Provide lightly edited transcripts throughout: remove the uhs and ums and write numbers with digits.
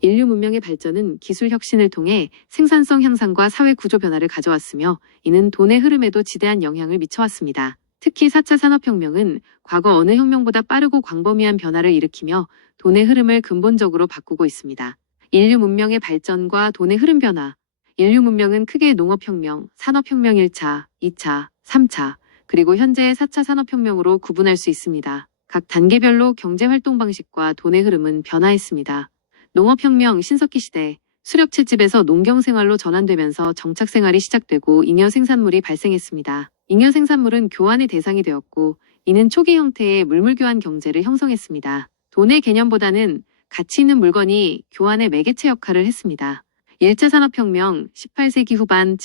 인류 문명의 발전은 기술 혁신을 통해 생산성 향상과 사회 구조 변화를 가져왔으며 이는 돈의 흐름에도 지대한 영향을 미쳐왔습니다. 특히 4차 산업혁명은 과거 어느 혁명보다 빠르고 광범위한 변화를 일으키며 돈의 흐름을 근본적으로 바꾸고 있습니다. 인류 문명의 발전과 돈의 흐름 변화. 인류 문명은 크게 농업혁명, 산업혁명 1차, 2차, 3차, 그리고 현재의 4차 산업혁명으로 구분할 수 있습니다. 각 단계별로 경제활동 방식과 돈의 흐름은 변화했습니다. 농업혁명 신석기 시대, 수렵 채집에서 농경 생활로 전환되면서 정착 생활이 시작되고 잉여 생산물이 발생했습니다. 잉여 생산물은 교환의 대상이 되었고 이는 초기 형태의 물물교환 경제를 형성했습니다. 돈의 개념보다는 가치 있는 물건이 교환의 매개체 역할을 했습니다. 1차 산업혁명 18세기 후반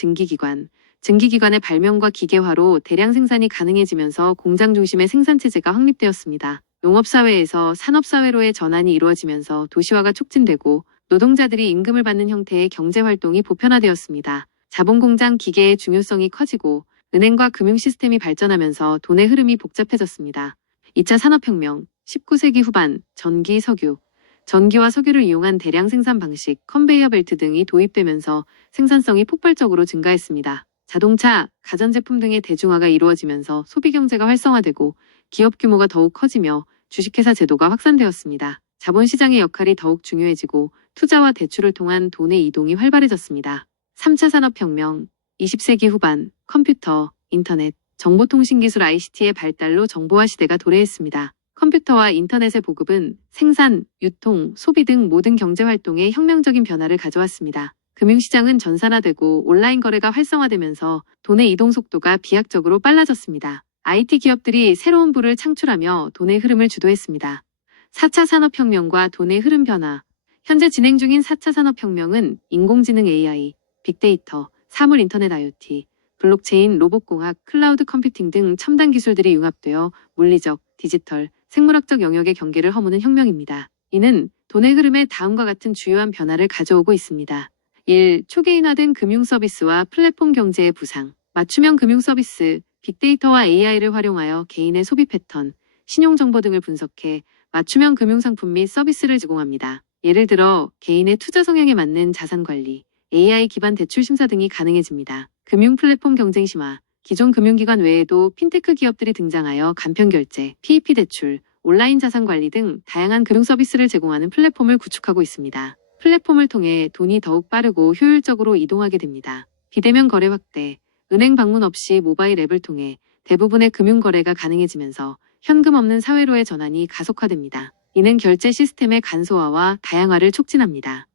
증기기관의 발명과 기계화로 대량 생산이 가능해지면서 공장 중심의 생산체제가 확립되었습니다. 농업사회에서 산업사회로의 전환이 이루어지면서 도시화가 촉진되고 노동자들이 임금을 받는 형태의 경제활동이 보편화되었습니다. 자본공장 기계의 중요성이 커지고 은행과 금융 시스템이 발전하면서 돈의 흐름이 복잡해졌습니다. 2차 산업혁명 19세기 후반 전기, 석유, 전기와 석유를 이용한 대량 생산 방식, 컨베이어 벨트 등이 도입되면서 생산성이 폭발적으로 증가했습니다. 자동차, 가전제품 등의 대중화가 이루어지면서 소비경제가 활성화되고 기업 규모가 더욱 커지며 주식회사 제도가 확산되었습니다. 자본시장의 역할이 더욱 중요해지고 투자와 대출을 통한 돈의 이동이 활발해졌습니다. 3차 산업혁명 20세기 후반 컴퓨터, 인터넷, 정보통신기술 ICT의 발달로 정보화 시대가 도래했습니다. 컴퓨터와 인터넷의 보급은 생산, 유통, 소비 등 모든 경제활동에 혁명적인 변화를 가져왔습니다. 금융시장은 전산화되고 온라인 거래가 활성화되면서 돈의 이동 속도가 비약적으로 빨라졌습니다. IT 기업들이 새로운 부를 창출하며 돈의 흐름을 주도했습니다. 4차 산업혁명과 돈의 흐름 변화. 현재 진행 중인 4차 산업혁명은 인공지능 AI, 빅데이터, 사물 인터넷 IoT, 블록체인, 로봇공학, 클라우드 컴퓨팅 등 첨단 기술들이 융합되어 물리적, 디지털, 생물학적 영역의 경계를 허무는 혁명입니다. 이는 돈의 흐름에 다음과 같은 주요한 변화를 가져오고 있습니다. 1. 초개인화된 금융서비스와 플랫폼 경제의 부상. 맞춤형 금융서비스, 빅데이터와 AI를 활용하여 개인의 소비 패턴, 신용정보 등을 분석해 맞춤형 금융상품 및 서비스를 제공합니다. 예를 들어 개인의 투자 성향에 맞는 자산관리, AI 기반 대출 심사 등이 가능해집니다. 금융 플랫폼 경쟁 심화. 기존 금융기관 외에도 핀테크 기업들이 등장하여 간편결제, PEP 대출, 온라인 자산관리 등 다양한 금융 서비스를 제공하는 플랫폼을 구축하고 있습니다. 플랫폼을 통해 돈이 더욱 빠르고 효율적으로 이동하게 됩니다. 비대면 거래 확대. 은행 방문 없이 모바일 앱을 통해 대부분의 금융거래가 가능해지면서 현금 없는 사회로의 전환이 가속화됩니다. 이는 결제 시스템의 간소화와 다양화를 촉진합니다.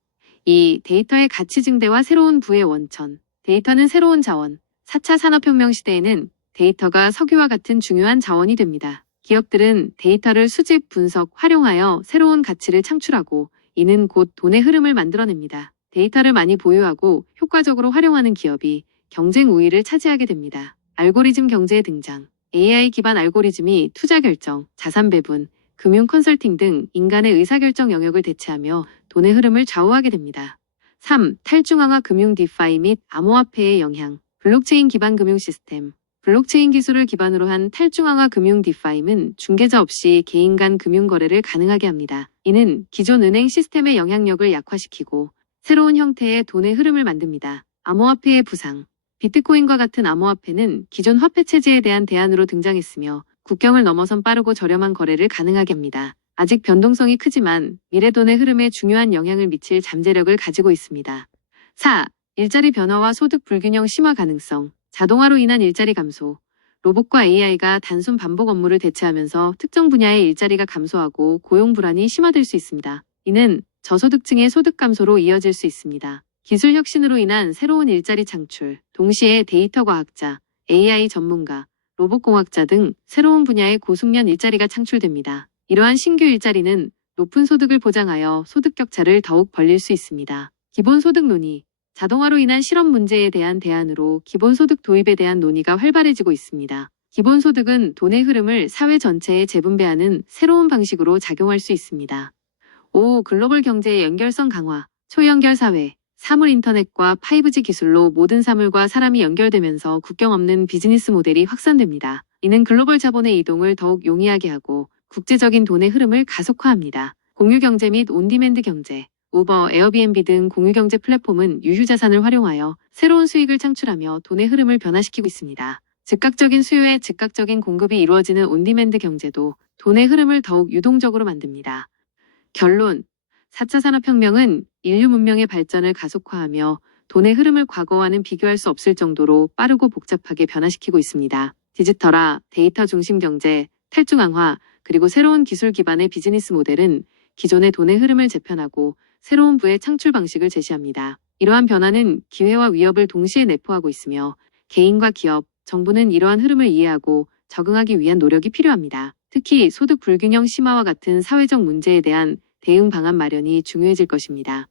2. 데이터의 가치 증대와 새로운 부의 원천. 데이터는 새로운 자원. 4차 산업혁명 시대에는 데이터가 석유와 같은 중요한 자원이 됩니다. 기업들은 데이터를 수집, 분석, 활용하여 새로운 가치를 창출하고 이는 곧 돈의 흐름을 만들어냅니다. 데이터를 많이 보유하고 효과적으로 활용하는 기업이 경쟁 우위를 차지하게 됩니다. 알고리즘 경제의 등장. AI 기반 알고리즘이 투자 결정, 자산 배분, 금융 컨설팅 등 인간의 의사결정 영역을 대체하며 돈의 흐름을 좌우하게 됩니다. 3. 탈중앙화 금융 디파이 및 암호화폐의 영향. 블록체인 기반 금융 시스템. 블록체인 기술을 기반으로 한 탈중앙화 금융 디파이는 중개자 없이 개인 간 금융 거래를 가능하게 합니다. 이는 기존 은행 시스템의 영향력을 약화시키고 새로운 형태의 돈의 흐름을 만듭니다. 암호화폐의 부상. 비트코인과 같은 암호화폐는 기존 화폐 체제에 대한 대안으로 등장했으며 국경을 넘어선 빠르고 저렴한 거래를 가능하게 합니다. 아직 변동성이 크지만 미래 돈의 흐름에 중요한 영향을 미칠 잠재력을 가지고 있습니다. 4. 일자리 변화와 소득 불균형 심화 가능성. 자동화로 인한 일자리 감소. 로봇과 AI가 단순 반복 업무를 대체하면서 특정 분야의 일자리가 감소하고 고용 불안이 심화될 수 있습니다. 이는 저소득층의 소득 감소로 이어질 수 있습니다. 기술 혁신으로 인한 새로운 일자리 창출. 동시에 데이터 과학자, AI 전문가, 로봇공학자 등 새로운 분야의 고숙련 일자리가 창출됩니다. 이러한 신규 일자리는 높은 소득을 보장하여 소득 격차를 더욱 벌릴 수 있습니다. 기본소득 논의. 자동화로 인한 실업 문제에 대한 대안으로 기본소득 도입에 대한 논의가 활발해지고 있습니다. 기본소득은 돈의 흐름을 사회 전체에 재분배하는 새로운 방식으로 작용할 수 있습니다. 5. 글로벌 경제의 연결성 강화. 초연결 사회. 사물 인터넷과 5G 기술로 모든 사물과 사람이 연결되면서 국경 없는 비즈니스 모델이 확산됩니다. 이는 글로벌 자본의 이동을 더욱 용이하게 하고 국제적인 돈의 흐름을 가속화합니다. 공유경제 및 온디맨드 경제. 우버, 에어비앤비 등 공유경제 플랫폼은 유휴자산을 활용하여 새로운 수익을 창출하며 돈의 흐름을 변화시키고 있습니다. 즉각적인 수요에 즉각적인 공급이 이루어지는 온디맨드 경제도 돈의 흐름을 더욱 유동적으로 만듭니다. 결론, 4차 산업혁명은 인류 문명의 발전을 가속화하며 돈의 흐름을 과거와는 비교할 수 없을 정도로 빠르고 복잡하게 변화시키고 있습니다. 디지털화, 데이터 중심 경제, 탈중앙화, 그리고 새로운 기술 기반의 비즈니스 모델은 기존의 돈의 흐름을 재편하고 새로운 부의 창출 방식을 제시합니다. 이러한 변화는 기회와 위협을 동시에 내포하고 있으며 개인과 기업, 정부는 이러한 흐름을 이해하고 적응하기 위한 노력이 필요합니다. 특히 소득 불균형 심화와 같은 사회적 문제에 대한 대응 방안 마련이 중요해질 것입니다.